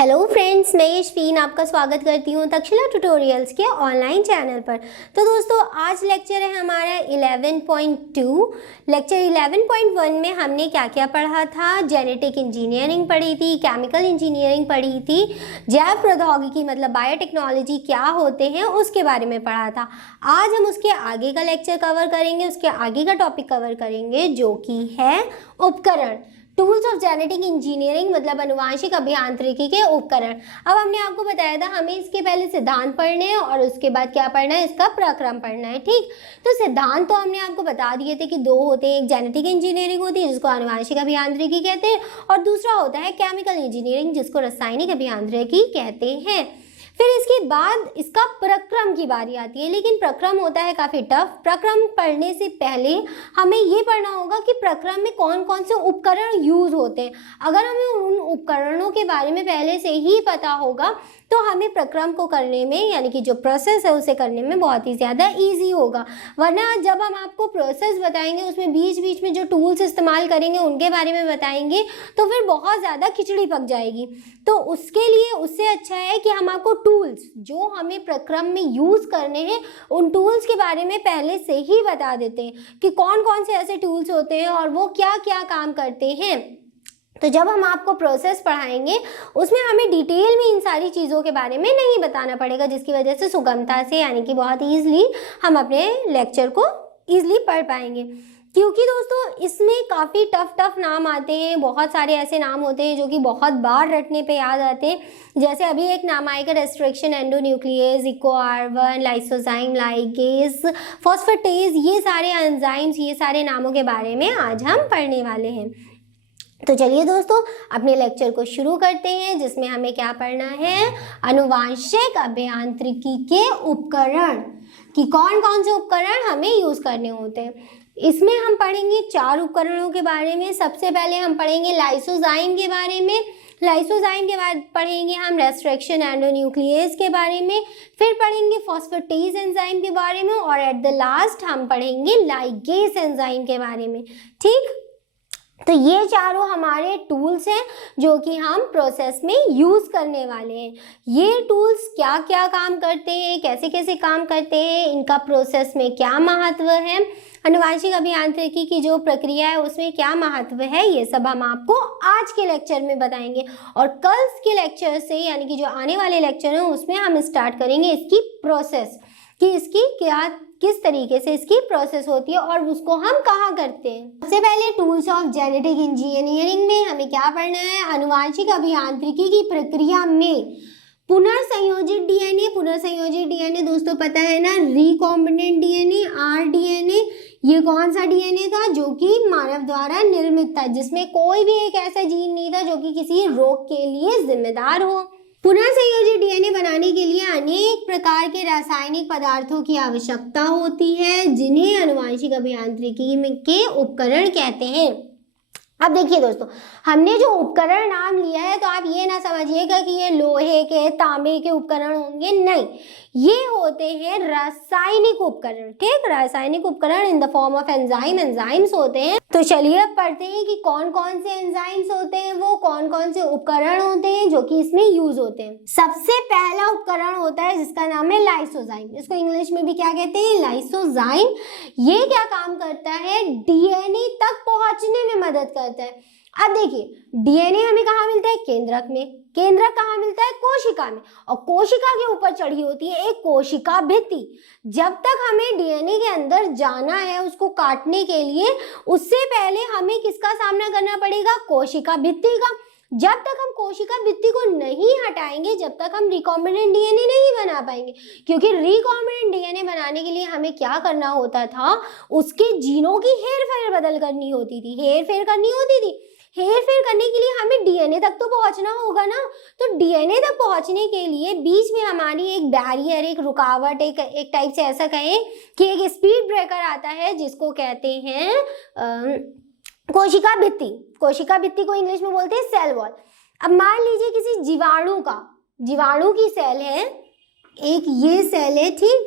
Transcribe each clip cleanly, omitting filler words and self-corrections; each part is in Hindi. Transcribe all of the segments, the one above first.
हेलो फ्रेंड्स, मैं यशवीन आपका स्वागत करती हूँ तक्षशिला ट्यूटोरियल्स के ऑनलाइन चैनल पर। तो दोस्तों, आज लेक्चर है हमारा 11.2। लेक्चर 11.1 में हमने क्या क्या पढ़ा था? जेनेटिक इंजीनियरिंग पढ़ी थी, केमिकल इंजीनियरिंग पढ़ी थी, जैव प्रौद्योगिकी मतलब बायोटेक्नोलॉजी क्या होते हैं उसके बारे में पढ़ा था। आज हम उसके आगे का लेक्चर कवर करेंगे, उसके आगे का टॉपिक कवर करेंगे जो कि है उपकरण, टूल्स ऑफ जेनेटिक इंजीनियरिंग मतलब अनुवांशिक अभियांत्रिकी के उपकरण। अब हमने आपको बताया था हमें इसके पहले सिद्धांत पढ़ने हैं और उसके बाद क्या पढ़ना है, इसका प्रक्रम पढ़ना है। ठीक, तो सिद्धांत तो हमने आपको बता दिए थे कि दो होते हैं, एक जेनेटिक इंजीनियरिंग होती है जिसको अनुवांशिक अभियांत्रिकी कहते हैं और दूसरा होता है केमिकल इंजीनियरिंग जिसको रासायनिक अभियांत्रिकी कहते हैं। फिर इसके बाद इसका प्रक्रम की बारी आती है, लेकिन प्रक्रम होता है काफ़ी टफ। प्रक्रम पढ़ने से पहले हमें ये पढ़ना होगा कि प्रक्रम में कौन कौन से उपकरण यूज़ होते हैं। अगर हमें उन उपकरणों के बारे में पहले से ही पता होगा तो हमें प्रक्रम को करने में, यानी कि जो प्रोसेस है उसे करने में बहुत ही ज़्यादा ईजी होगा। वरना जब हम आपको प्रोसेस बताएंगे उसमें बीच बीच में जो टूल्स इस्तेमाल करेंगे उनके बारे में बताएंगे तो फिर बहुत ज़्यादा खिचड़ी पक जाएगी। तो उसके लिए उससे अच्छा है कि हम आपको टूल्स जो हमें प्रक्रम में यूज़ करने हैं उन टूल्स के बारे में पहले से ही बता देते हैं कि कौन कौन से ऐसे टूल्स होते हैं और वो क्या क्या काम करते हैं। तो जब हम आपको प्रोसेस पढ़ाएंगे उसमें हमें डिटेल में इन सारी चीज़ों के बारे में नहीं बताना पड़ेगा, जिसकी वजह से सुगमता से यानी कि बहुत ईजिली हम अपने लेक्चर को ईजिली पढ़ पाएंगे। क्योंकि दोस्तों इसमें काफ़ी टफ नाम आते हैं, बहुत सारे ऐसे नाम होते हैं जो कि बहुत बार रटने पे याद आते हैं। जैसे अभी एक नाम आएगा रेस्ट्रिक्शन एंडोन्यूक्लियस, इकोआर1, लाइसोजाइम लाइगेज, फॉस्फेटेज, ये सारे एंजाइम्स, ये सारे नामों के बारे में आज हम पढ़ने वाले हैं। तो चलिए दोस्तों अपने लेक्चर को शुरू करते हैं, जिसमें हमें क्या पढ़ना है, अनुवांशिक अभियांत्रिकी के उपकरण, कि कौन कौन से उपकरण हमें यूज़ करने होते हैं। इसमें हम पढ़ेंगे 4 उपकरणों के बारे में। सबसे पहले हम पढ़ेंगे लाइसोजाइम के बारे में, लाइसोजाइम के बाद पढ़ेंगे हम रेस्ट्रिक्शन एंडोन्यूक्लियस के बारे में, फिर पढ़ेंगे फॉस्फेटेज एंजाइम के बारे में और एट द लास्ट हम पढ़ेंगे लाइगेज एंजाइम के बारे में। ठीक, तो ये चारों हमारे टूल्स हैं जो कि हम प्रोसेस में यूज़ करने वाले हैं। ये टूल्स क्या क्या काम करते हैं, कैसे कैसे काम करते हैं, इनका प्रोसेस में क्या महत्व है, अनुवांशिक अभियांत्रिकी की जो प्रक्रिया है उसमें क्या महत्व है, ये सब हम आपको आज के लेक्चर में बताएंगे। और कल के लेक्चर से यानी कि जो आने वाले लेक्चर हैं उसमें हम स्टार्ट करेंगे इसकी प्रोसेस, कि इसकी क्या किस तरीके से इसकी प्रोसेस होती है और उसको हम कहाँ करते हैं। सबसे पहले टूल्स ऑफ जेनेटिक इंजीनियरिंग में हमें क्या पढ़ना है, अनुवांशिक अभियांत्रिकी की प्रक्रिया में पुनर्संयोजित डीएनए। पुनर्संयोजित डीएनए दोस्तों पता है ना, रिकॉम्बिनेंट डीएनए, आरडीएनए, ये कौन सा डीएनए था जो कि मानव द्वारा निर्मित था, जिसमें कोई भी एक ऐसा जीन नहीं था जो कि किसी रोग के लिए जिम्मेदार हो। पुनर्संयोजित डीएनए बनाने के लिए अनेक प्रकार के रासायनिक पदार्थों की आवश्यकता होती है, जिन्हें अनुवांशिक अभियांत्रिकी के उपकरण कहते हैं। अब देखिए दोस्तों, हमने जो उपकरण नाम लिया है तो आप ये ना समझिएगा कि ये लोहे के, तांबे के उपकरण होंगे, नहीं, ये होते हैं रासायनिक उपकरण। ठीक, रासायनिक उपकरण in the form of enzyme, enzymes होते हैं। तो चलिए अब पढ़ते हैं कि कौन कौन से एंजाइम्स होते हैं, वो कौन कौन से उपकरण होते हैं जो कि इसमें यूज होते हैं। सबसे पहला उपकरण होता है जिसका नाम है लाइसोजाइम, इसको इंग्लिश में भी क्या कहते हैं, लाइसोजाइम। ये क्या काम करता है, डीएनए तक पहुंचने में मदद करता है। अब देखिए, डीएनए हमें कहाँ मिलता है, केंद्रक में, केंद्रक कहाँ मिलता है, कोशिका में, और कोशिका के ऊपर चढ़ी होती है एक कोशिका भित्ति। जब तक हमें डीएनए के अंदर जाना है उसको काटने के लिए, उससे पहले हमें किसका सामना करना पड़ेगा, कोशिका भित्ति का। जब तक हम कोशिका भित्ति को नहीं हटाएंगे जब तक हम रिकॉम्बिनेंट डीएनए नहीं बना पाएंगे, क्योंकि रिकॉम्बिनेंट डीएनए बनाने के लिए हमें क्या करना होता था, उसके जीनों की हेरफेर बदल करनी होती थी, हेरफेर करनी होती थी। हेरफेर करने के लिए हमें डीएनए तक तो पहुंचना होगा ना, तो डीएनए तक पहुंचने के लिए बीच में हमारी एक बैरियर, एक रुकावट, एक टाइप से ऐसा कहें कि एक स्पीड ब्रेकर आता है जिसको कहते हैं कोशिका भित्ति। कोशिका भित्ति को इंग्लिश में बोलते हैं सेल वॉल। अब मान लीजिए किसी जीवाणु की सेल है, एक ये सेल है, ठीक,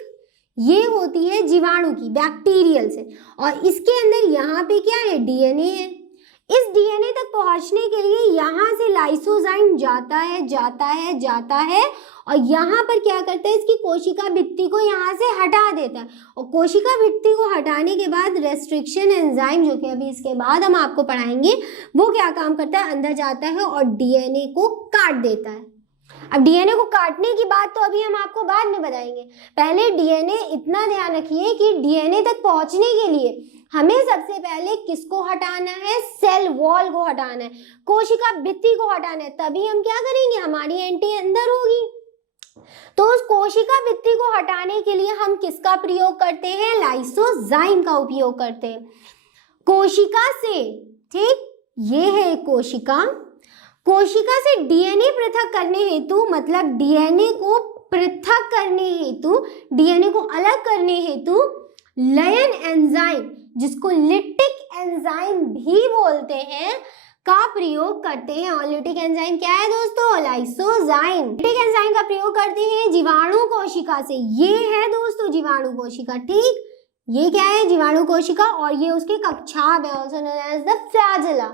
ये होती है जीवाणु की, बैक्टीरियल से, और इसके अंदर यहाँ पे क्या है, डीएनए है। इस डीएनए तक पहुंचने के लिए यहाँ से लाइसोजाइम जाता है और यहाँ पर क्या करता है, इसकी कोशिका भित्ति को यहाँ से हटा देता है और कोशिका भित्ति को हटाने के बाद रेस्ट्रिक्शन एंजाइम, जो कि अभी इसके बाद हम आपको पढ़ाएंगे, वो क्या काम करता है, अंदर जाता है और डीएनए को काट देता है। अब डीएनए को काटने की बात तो अभी हम आपको बाद में बताएंगे, पहले डीएनए इतना ध्यान रखिए कि डीएनए तक पहुंचने के लिए हमें सबसे पहले किसको हटाना है, सेल वॉल को हटाना है, कोशिका भित्ति को हटाना है, तभी हम क्या करेंगे, हमारी एंटी अंदर होगी। तो उस कोशिका भित्ति को हटाने के लिए हम किसका प्रयोग करते हैं, लाइसोजाइम का उपयोग करते हैं। कोशिका से, ठीक, ये है कोशिका, कोशिका से डीएनए पृथक करने हेतु, मतलब डीएनए को पृथक करने हेतु, डीएनए को अलग करने हेतु लयन एंजाइम, जिसको लिटिक एंजाइम भी बोलते हैं, का प्रयोग करते हैं। और लिटिक एंजाइम क्या है दोस्तों, लाइसोजाइम। लिटिक एंजाइम का प्रयोग करते हैं जीवाणु कोशिका से, ये है दोस्तों जीवाणु कोशिका, ठीक, ये क्या है, जीवाणु कोशिका, और ये उसके कक्षाभ है, also known as the flagella,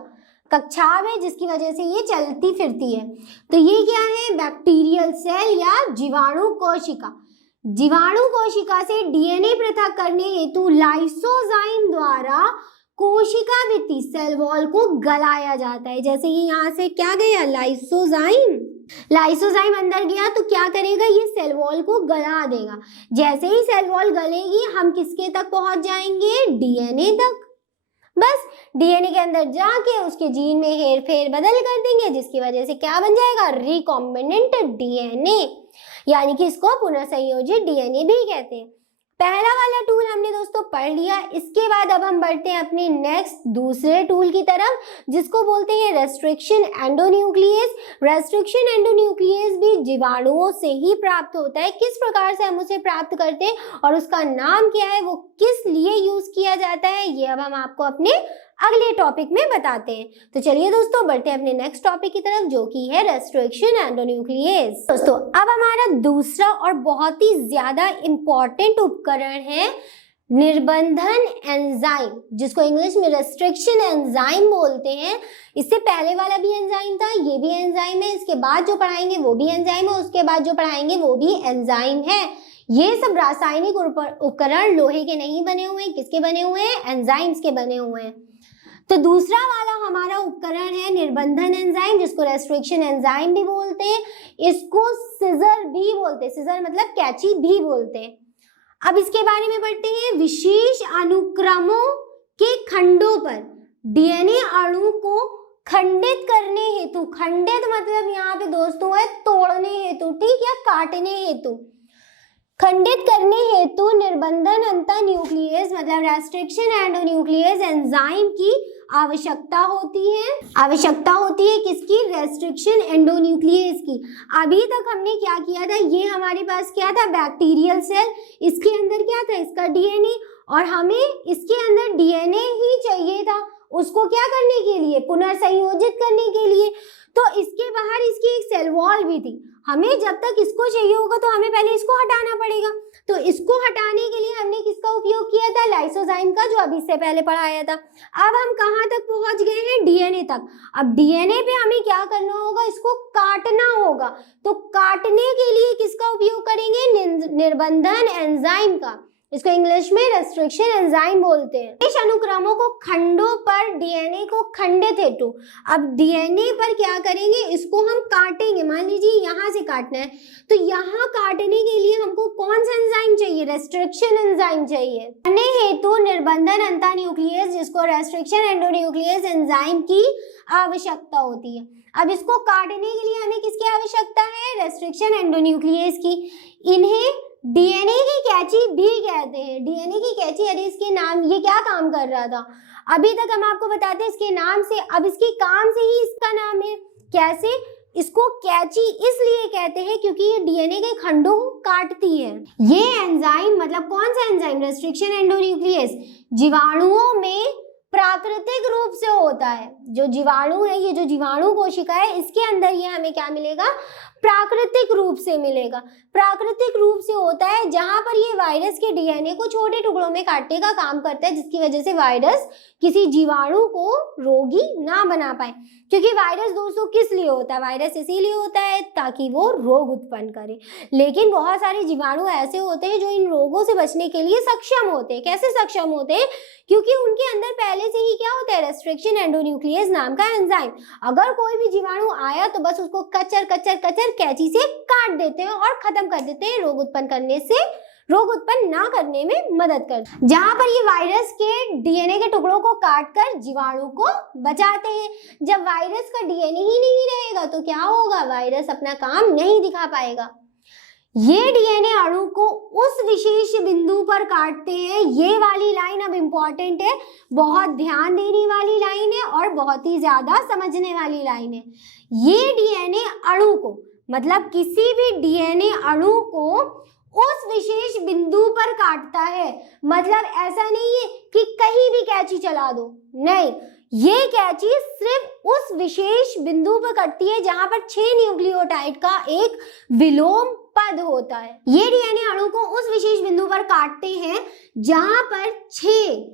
कक्षाभ है, जिसकी वजह से ये चलती फिरती है। तो ये क्या है, बैक्टीरियल सेल या जीवाणु कोशिका। जीवाणु कोशिका से डीएनए पृथक करने हेतु लाइसोजाइम द्वारा कोशिका भित्ति, सेल वॉल को गलाया जाता है। जैसे कि यहाँ से क्या गया, लाइसोजाइम, लाइसोजाइम अंदर गया तो क्या करेगा, ये सेल वॉल को गला देगा। जैसे ही सेल वॉल गलेगी हम किसके तक पहुंच जाएंगे, डीएनए तक। बस डीएनए के अंदर जाके उसके जीन में हेर फेर बदल कर देंगे, जिसकी वजह से क्या बन जाएगा, रिकॉम्बिनेंट डीएनए, यानी कि इसको पुनर्संयोजित डीएनए भी कहते हैं। पहला वाला टूल हमने दोस्तों पढ़ लिया। इसके बाद अब हम बढ़ते हैं अपने नेक्स्ट दूसरे टूल की तरफ, जिसको बोलते हैं रेस्ट्रिक्शन एंडोन्यूक्लियस। रेस्ट्रिक्शन एंडोन्यूक्लियस भी जीवाणुओं से ही प्राप्त होता है। किस प्रकार से हम उसे प्राप्त करते हैं और उसका नाम क्या है, वो किस लिए यूज किया जाता है, ये अब हम आपको अपने अगले टॉपिक में बताते हैं। तो चलिए दोस्तों बढ़ते हैं अपने नेक्स्ट टॉपिक की तरफ, जो कि है रेस्ट्रिक्शन एंडोन्यूक्लियस। दोस्तों अब हमारा दूसरा और बहुत ही ज्यादा इंपॉर्टेंट उपकरण है निर्बंधन एंजाइम, जिसको इंग्लिश में रेस्ट्रिक्शन एंजाइम बोलते हैं। इससे पहले वाला भी एंजाइम था, ये भी एंजाइम है, इसके बाद जो पढ़ाएंगे वो भी एंजाइम है, उसके बाद जो पढ़ाएंगे वो भी एंजाइम है। ये सब रासायनिक उपकरण लोहे के नहीं बने हुए हैं, किसके बने हुए हैं, एंजाइम्स के बने हुए हैं। तो दूसरा वाला हमारा उपकरण है निर्बंधन एंजाइम, जिसको रेस्ट्रिक्शन एंजाइम भी बोलते हैं, इसको सिजर भी बोलते हैं, सिजर मतलब कैंची भी बोलते हैं। अब इसके बारे में पढ़ते हैं। विशेष अनुक्रमों के खंडों पर डीएनए अणु को खंडित करने हेतु, खंडित मतलब यहाँ पे दोस्तों है तोड़ने हेतु, ठीक, या काटने हेतु, खंडित करने हेतु निर्बंधन अंतःन्यूक्लियस मतलब रेस्ट्रिक्शन एंडोन्यूक्लियस एंजाइम की आवश्यकता होती है। आवश्यकता होती है किसकी, रेस्ट्रिक्शन एंडोन्यूक्लियस की। अभी तक हमने क्या किया था, ये हमारे पास क्या था, बैक्टीरियल सेल, इसके अंदर क्या था, इसका डीएनए, और हमें इसके अंदर डीएनए ही चाहिए था उसको क्या करने के लिए, पुनर्संयोजित करने के लिए। तो इसके बाहर इसकी एक सेल वॉल भी थी, हमें जब तक इसको चाहिए होगा तो हमें पहले इसको हटाना पड़ेगा। तो इसको हटाने के लिए हमने किसका उपयोग किया था, लाइसोजाइम का, जो अभी इससे पहले पढ़ाया था। अब हम कहाँ तक पहुंच गए हैं, डीएनए तक। अब डीएनए पे हमें क्या करना होगा, इसको काटना होगा। तो काटने के लिए किसका उपयोग करेंगे, निर्बंधन एंजाइम का, इसको इंग्लिश में रेस्ट्रिक्शन एंजाइम बोलते हैं। विशेष अनुक्रमों को खंडों पर डीएनए को खंडित हेतु, अब डीएनए पर क्या करेंगे, इसको हम काटेंगे। मान लीजिए यहाँ से काटना है, तो यहाँ काटने के लिए हमको कौन सा एंजाइम चाहिए, रेस्ट्रिक्शन एंजाइम चाहिए। करने हेतु निर्बंधन अंतःन्यूक्लियस, जिसको रेस्ट्रिक्शन एंडोन्यूक्लियस एंजाइम की आवश्यकता होती है। अब इसको काटने के लिए हमें किसकी आवश्यकता है, रेस्ट्रिक्शन एंडोन्यूक्लियस की। इन्हें डीएनए की कैंची भी कहते हैं। डीएनए की कैंची, अरे इसके नाम, ये क्या काम कर रहा था, अभी तक हम आपको बताते हैं इसके नाम से, अब इसके काम से ही इसका नाम है। कैसे, इसको कैंची इसलिए कहते हैं क्योंकि ये डीएनए के खंडों को काटती है। ये एंजाइम मतलब कौन सा एंजाइम, रेस्ट्रिक्शन एंडोन्यूक्लियस, जीवाणुओं में प्राकृतिक रूप से होता है। जो जीवाणु है, ये जो जीवाणु कोशिका है, इसके अंदर ये हमें क्या मिलेगा, प्राकृतिक रूप से मिलेगा। प्राकृतिक रूप से होता है जहां पर ये वायरस के डीएनए को छोटे टुकड़ों में काटने का काम करता है, जिसकी वजह से वायरस किसी जीवाणु को रोगी ना बना पाए। क्योंकि वायरस दोस्तों किस लिए होता है, वायरस इसीलिए होता है ताकि वो रोग उत्पन्न करे। लेकिन बहुत सारे जीवाणु ऐसे होते हैं जो इन रोगों से बचने के लिए सक्षम होते हैं। कैसे सक्षम होते हैं, क्योंकि उनके अंदर पहले से ही क्या होता है, रेस्ट्रिक्शन एंडोन्यूक्लियस नाम का एंजाइम। अगर कोई भी जीवाणु आया तो बस उसको कचर कचर कचर कैंची से काट देते हैं और खत्म कर देते हैं, रोग उत्पन्न ना करने में मदद करते हैं। जहां पर ये वायरस के डीएनए के टुकड़ों को काटकर जीवाणु को बचाते हैं। जब वायरस का डीएनए ही नहीं रहेगा तो क्या होगा, वायरस अपना काम नहीं दिखा पाएगा। ये डीएनए अणु को उस विशेष बिंदु पर काटते हैं। ये वाली लाइन अब इम्पॉर्टेंट है, बहुत ध्यान देने वाली लाइन है और बहुत ही ज्यादा समझने वाली लाइन है। ये डीएनए अणु को, मतलब किसी भी डीएनए अणु को उस विशेष बिंदु पर काटता है। मतलब ऐसा नहीं है कि कहीं भी कैंची चला दो, नहीं, ये कैंची सिर्फ उस विशेष बिंदु पर कटती है जहां पर 6 न्यूक्लियोटाइड का एक विलोम पद होता है। ये डीएनए अणु को उस विशेष बिंदु पर काटते हैं जहां पर 6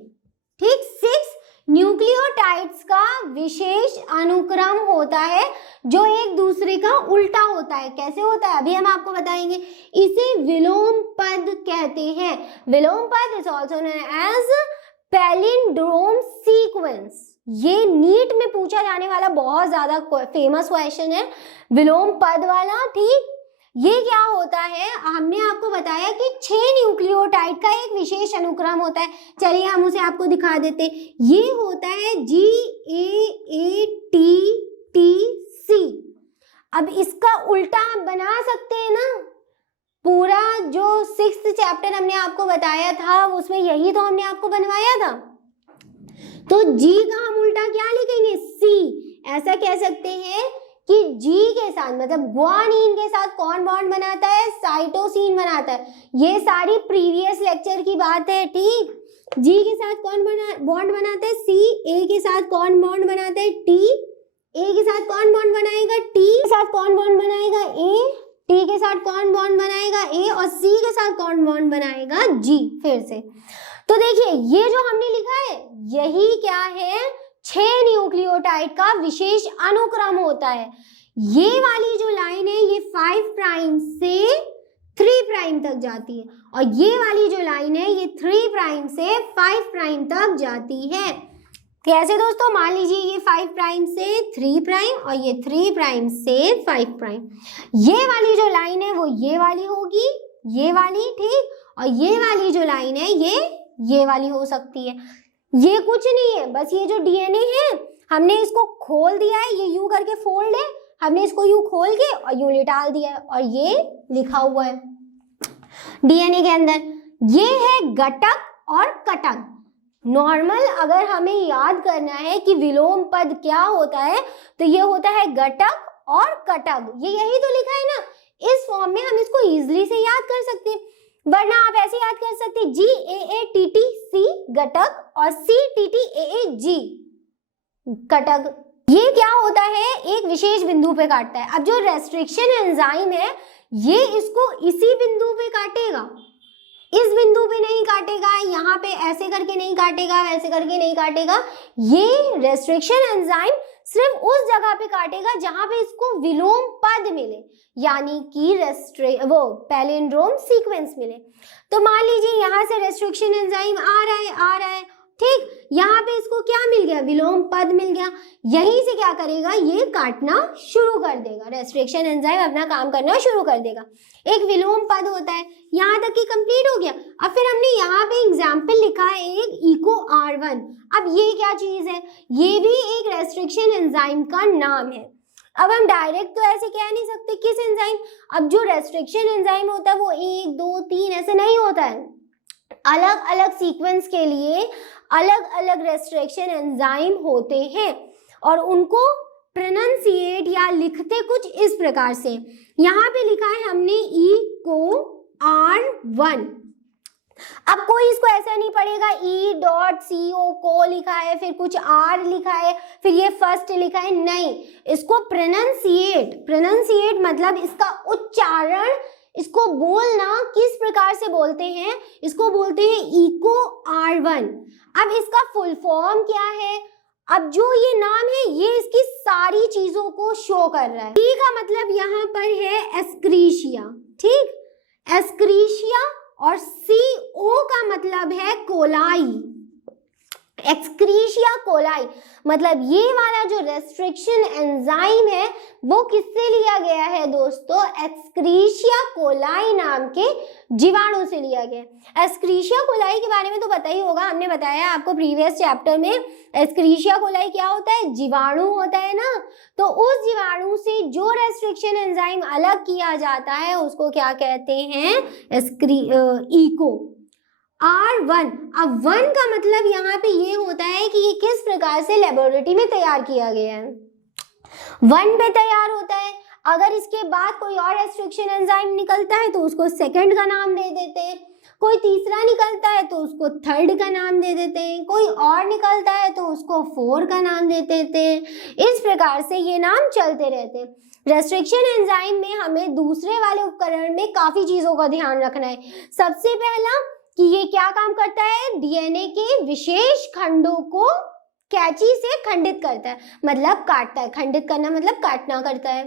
न्यूक्लियोटाइड्स का विशेष अनुक्रम होता है जो एक दूसरे का उल्टा होता है। कैसे होता है, अभी हम आपको बताएंगे। इसे विलोम पद कहते हैं। विलोम पद is also known as palindrome sequence. ये नीट में पूछा जाने वाला बहुत ज्यादा फेमस क्वेश्चन है, विलोम पद वाला। ठीक, ये क्या होता है, हमने आपको बताया कि 6 न्यूक्लियोटाइड का एक विशेष अनुक्रम होता है। चलिए हम उसे आपको दिखा देते। ये होता है GAATTC। अब इसका उल्टा हम बना सकते हैं ना, पूरा जो 6th चैप्टर हमने आपको बताया था उसमें यही तो हमने आपको बनवाया था। तो G का हम उल्टा क्या लिखेंगे, C। ऐसा कह सकते हैं कि G के साथ, मतलब ग्वानिन के साथ कौन बॉन्ड बनाता है, साइटोसिन बनाता है। ये सारी प्रीवियस लेक्चर की बात है। ठीक, G के साथ कौन बॉन्ड बनाता है, C। A के साथ कौन बॉन्ड बनाता है, T। A के साथ कौन बॉन्ड बनाएगा, T के साथ कौन बॉन्ड बनाएगा, A। T के साथ कौन बॉन्ड बनाएगा, A। और C के साथ कौन बॉन्ड बनाएगा, G। फिर से तो देखिए, ये जो हमने लिखा है यही क्या है, 6 न्यूक्लियोटाइड का विशेष अनुक्रम होता है। ये वाली जो लाइन है ये 5 प्राइम से 3 प्राइम तक जाती है और ये वाली जो लाइन है ये 3 प्राइम से 5 प्राइम तक जाती है। कैसे दोस्तों, मान लीजिए ये 5 प्राइम से 3 प्राइम और ये 3 प्राइम से 5 प्राइम। ये वाली जो लाइन है वो ये वाली होगी, ये वाली। ठीक, और ये वाली जो लाइन है ये वाली हो सकती है। ये कुछ नहीं है, बस ये जो डीएनए है हमने इसको खोल दिया है, ये यूं करके फोल्ड है, हमने इसको यूं खोल के और यूं लिटाल दिया है और ये लिखा हुआ है डीएनए के अंदर। ये है घटक और कटक। नॉर्मल अगर हमें याद करना है कि विलोम पद क्या होता है तो ये होता है घटक और कटक। ये यही तो लिखा है ना, इस फॉर्म में हम इसको इजीली से याद कर सकते हैं। वरना आप ऐसे याद कर सकते हैं GAATTC घटक और CTTAAG कटक। ये क्या होता है, एक विशेष बिंदु पे काटता है। अब जो रेस्ट्रिक्शन एंजाइम है ये इसको इसी बिंदु पे काटेगा, इस बिंदु पे नहीं काटेगा, यहाँ पे ऐसे करके नहीं काटेगा, वैसे करके नहीं काटेगा। ये रेस्ट्रिक्शन एंजाइम सिर्फ उस जगह पे काटेगा जहां पे इसको विलोम पद मिले, यानी कि वो पैलिंड्रोम सीक्वेंस मिले। तो मान लीजिए यहाँ से रेस्ट्रिक्शन एंजाइम आ रहा है। ठीक, यहाँ पे इसको क्या मिल गया, विलोम पद मिल गया। यहीं से क्या करेगा, ये काटना शुरू कर देगा, रेस्ट्रिक्शन एंजाइम अपना काम करना शुरू कर देगा। एक विलोम पद होता है, यहाँ तक ही कंप्लीट हो गया। अब फिर हमने यहाँ पे एग्जाम्पल लिखा है एक EcoR1। अब ये क्या चीज है, ये भी एक रेस्ट्रिक्शन एंजाइम का नाम है। अब हम डायरेक्ट तो ऐसे कह नहीं सकते किस एंजाइम। अब जो रेस्ट्रिक्शन एंजाइम होता है वो 1 2 3 ऐसे नहीं होता है, अलग अलग सीक्वेंस के लिए अलग अलग रेस्ट्रिक्शन एंजाइम होते हैं और उनको प्रोनाउंसिएट या लिखते कुछ इस प्रकार से। यहाँ पे लिखा है हमने EcoR1। अब कोई इसको ऐसा नहीं पढ़ेगा E.CO को लिखा है, फिर कुछ R लिखा है, फिर ये फर्स्ट लिखा है, नहीं, इसको प्रोनाउंसिएट मतलब इसका उच्चारण, इसको बोलना किस प्रकार से बोलते हैं, इसको बोलते हैं इको R1। अब इसका फुल फॉर्म क्या है, अब जो ये नाम है ये इसकी सारी चीजों को शो कर रहा है। E का मतलब यहाँ पर है एस्क्रीशिया, ठीक, एस्क्रीशिया, और CO का मतलब है कोलाई, एक्सक्रीशिया कोलाई। मतलब ये वाला जो रेस्ट्रिक्शन एंजाइम है वो किससे लिया गया है दोस्तों, एक्सक्रीशिया कोलाई नाम के जीवाणु से लिया गया। एक्सक्रीशिया कोलाई के बारे में तो पता ही होगा, हमने बताया आपको प्रीवियस चैप्टर में। एक्सक्रीशिया कोलाई क्या होता है, जीवाणु होता है ना, तो उस जीवाणु से जो रेस्ट्रिक्शन एंजाइम अलग किया जाता है उसको क्या कहते हैं, इको R1। अब 1 का मतलब यहाँ पे ये होता है कि ये किस प्रकार से लेबोरेटरी में तैयार किया गया है, 1 पे तैयार होता है। अगर इसके बाद कोई और रेस्ट्रिक्शन एंजाइम निकलता है तो उसको सेकंड का नाम दे देते हैं, कोई तीसरा निकलता है तो उसको थर्ड का नाम दे देते हैं, कोई और निकलता है तो उसको 4 का नाम दे देते हैं। इस प्रकार से ये नाम चलते रहते हैं। रेस्ट्रिक्शन एंजाइम में हमें दूसरे वाले उपकरण में काफी चीजों का ध्यान रखना है। सबसे पहला कि ये क्या काम करता है, डीएनए के विशेष खंडों को कैंची से खंडित करता है, मतलब काटता है। खंडित करना मतलब काटना करता है।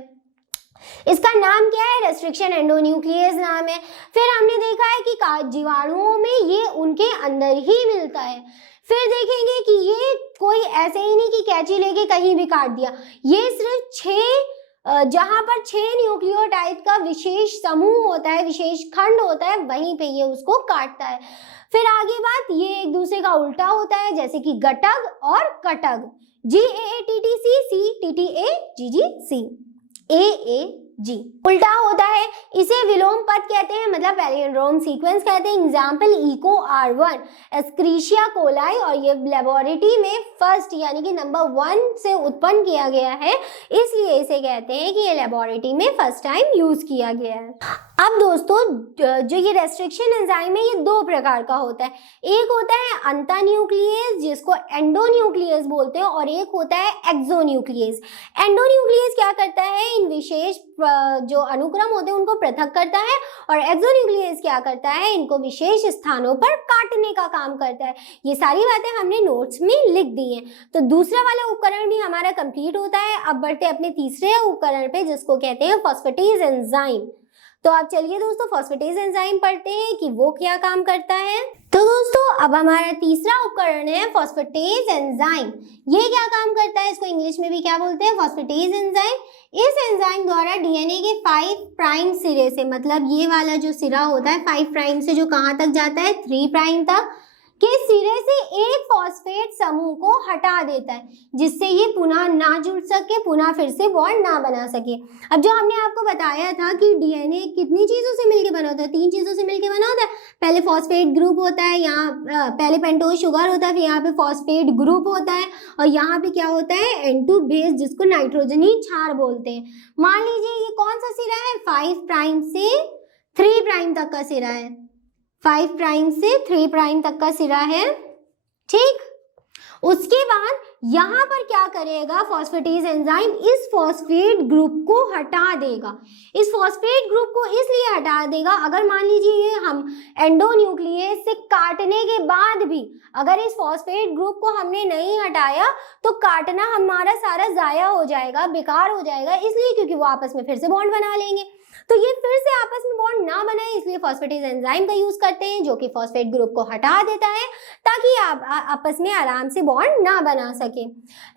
इसका नाम क्या है, रेस्ट्रिक्शन एंडोन्यूक्लियस नाम है। फिर हमने देखा है कि जीवाणुओं में ये उनके अंदर ही मिलता है। फिर देखेंगे कि ये कोई ऐसे ही नहीं कि कैंची लेके कहीं भी काट दिया, ये सिर्फ 6 जहां पर 6 न्यूक्लियोटाइड का विशेष समूह होता है, विशेष खंड होता है, वहीं पे ये उसको काटता है। फिर आगे बात, ये एक दूसरे का उल्टा होता है, जैसे कि गटग और कटग, GAATTC, CTTAGGC, AAG उल्टा होता है। इसे विलोम पद कहते हैं, मतलब पैलिंड्रोम सीक्वेंस कहते हैं। एग्जाम्पल इको R1, एस्क्रीशिया कोलाई, और ये लेबोरेटरी में फर्स्ट यानी कि नंबर 1 से उत्पन्न किया गया है, इसलिए इसे कहते हैं कि ये लेबोरेटरी में फर्स्ट टाइम यूज किया गया है। अब दोस्तों जो ये रेस्ट्रिक्शन एंजाइम है ये 2 प्रकार का होता है। एक होता है अंतोन्यूक्लियस जिसको एंडोन्यूक्लियस बोलते हैं, और एक होता है एक्सोन्यूक्लियस। एंडोन्यूक्लियस क्या करता है, इन विशेष जो अनुक्रम होते हैं उनको पृथक करता है, और एक्सोन्यूक्लियस क्या करता है, इनको विशेष स्थानों पर काटने का काम करता है। ये सारी बातें हमने नोट्स में लिख दी हैं। तो दूसरा वाला उपकरण भी हमारा कंप्लीट होता है। अब बढ़ते अपने तीसरे उपकरण पे जिसको कहते हैं फॉस्फेटेज एंजाइम। तो आप चलिए दोस्तों फॉस्फेटेज एंजाइम पढ़ते हैं कि वो क्या काम करता है। तो दोस्तों अब हमारा तीसरा उपकरण है फॉस्फेटेज एंजाइम। ये क्या काम करता है, इसको इंग्लिश में भी क्या बोलते हैं, फॉस्फेटेज एंजाइम। इस एंजाइम द्वारा डीएनए के 5 प्राइम सिरे से, मतलब ये वाला जो सिरा होता है 5 प्राइम से जो कहाँ तक जाता है 3 प्राइम तक के सिरे से एक फॉस्फेट समूह को हटा देता है, जिससे ये पुनः ना जुड़ सके, पुनः फिर से बॉन्ड ना बना सके। अब जो हमने आपको बताया था कि डीएनए कितनी चीजों से मिलके बना होता है, 3 चीजों से मिलके बना होता है। पहले फॉस्फेट ग्रुप होता है, यहाँ पहले पेंटोज शुगर होता है, फिर यहाँ पे फॉस्फेट ग्रुप होता है, और यहाँ पे क्या होता है N2 बेस, जिसको नाइट्रोजनी क्षार बोलते हैं। मान लीजिए ये कौन सा सिरा है, 5 प्राइम से 3 प्राइम तक का सिरा है, 5 प्राइम से 3 प्राइम तक का सिरा है, ठीक। उसके बाद यहाँ पर क्या करेगा फॉस्फेटेज एंजाइम, इस फॉस्फेट ग्रुप को हटा देगा। इस फॉस्फेट ग्रुप को इसलिए हटा देगा, अगर मान लीजिए हम एंडोन्यूक्लियस से काटने के बाद भी अगर इस फॉस्फेट ग्रुप को हमने नहीं हटाया तो काटना हमारा सारा जाया हो जाएगा, बेकार हो जाएगा, इसलिए क्योंकि वो आपस में फिर से बॉन्ड बना लेंगे। तो ये फिर से आपस में बॉन्ड ना बनाए, इसलिए फॉस्फेटेज एंजाइम का यूज करते हैं, जो कि फॉस्फेट ग्रुप को हटा देता है ताकि आप आपस में आराम से बॉन्ड ना बना सके।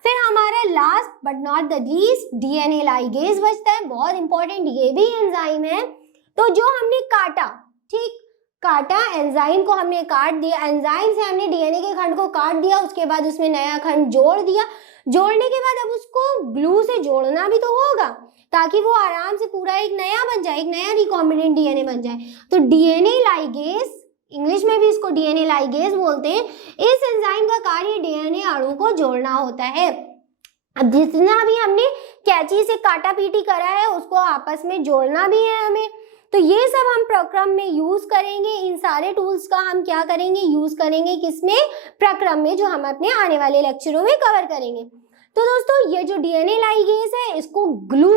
फिर हमारा last but not the least DNA ligase बचता है, बहुत इंपॉर्टेंट ये भी एंजाइम है। तो जो हमने काटा, ठीक, काटा एंजाइम को हमने काट दिया, एंजाइम से हमने डीएनए के खंड को काट दिया, उसके बाद उसमें नया खंड जोड़ दिया, जोड़ने के बाद अब उसको ग्लू से जोड़ना भी तो होगा ताकि वो आराम से पूरा एक नया बन जाए, एक नया रिकॉम्बिनेंट डीएनए बन जाए। तो डीएनए लाइगेज, इंग्लिश में भी इसको डीएनए लाइगेज बोलते हैं। इस एंजाइम का कार्य डीएनए अणु को जोड़ना होता है। अब जितना भी हमने कैंची से काटा पीटी करा है उसको आपस में जोड़ना भी है हमें। तो ये सब हम प्रक्रम में यूज करेंगे। इन सारे टूल्स का हम क्या करेंगे, यूज करेंगे किसमें, प्रक्रम में, जो हम अपने आने वाले लेक्चरों में कवर करेंगे। तो दोस्तों ये जो डीएनए लाइगेज है इसको ग्लू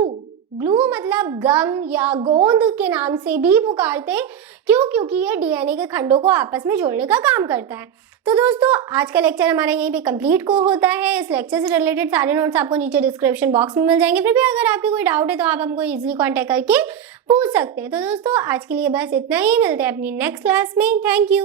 मतलब गम या गोंद के नाम से भी पुकारते। क्यों? क्योंकि ये डीएनए के खंडों को आपस में जोड़ने का काम करता है। तो दोस्तों आज का लेक्चर हमारा यहीं पे कंप्लीट को होता है। इस लेक्चर से रिलेटेड सारे नोट्स आपको नीचे डिस्क्रिप्शन बॉक्स में मिल जाएंगे। फिर भी अगर आपके कोई डाउट है तो आप हमको इजीली कांटेक्ट करके पूछ सकते हैं। तो दोस्तों आज के लिए बस इतना ही, मिलते हैं अपनी नेक्स्ट क्लास में। Thank you.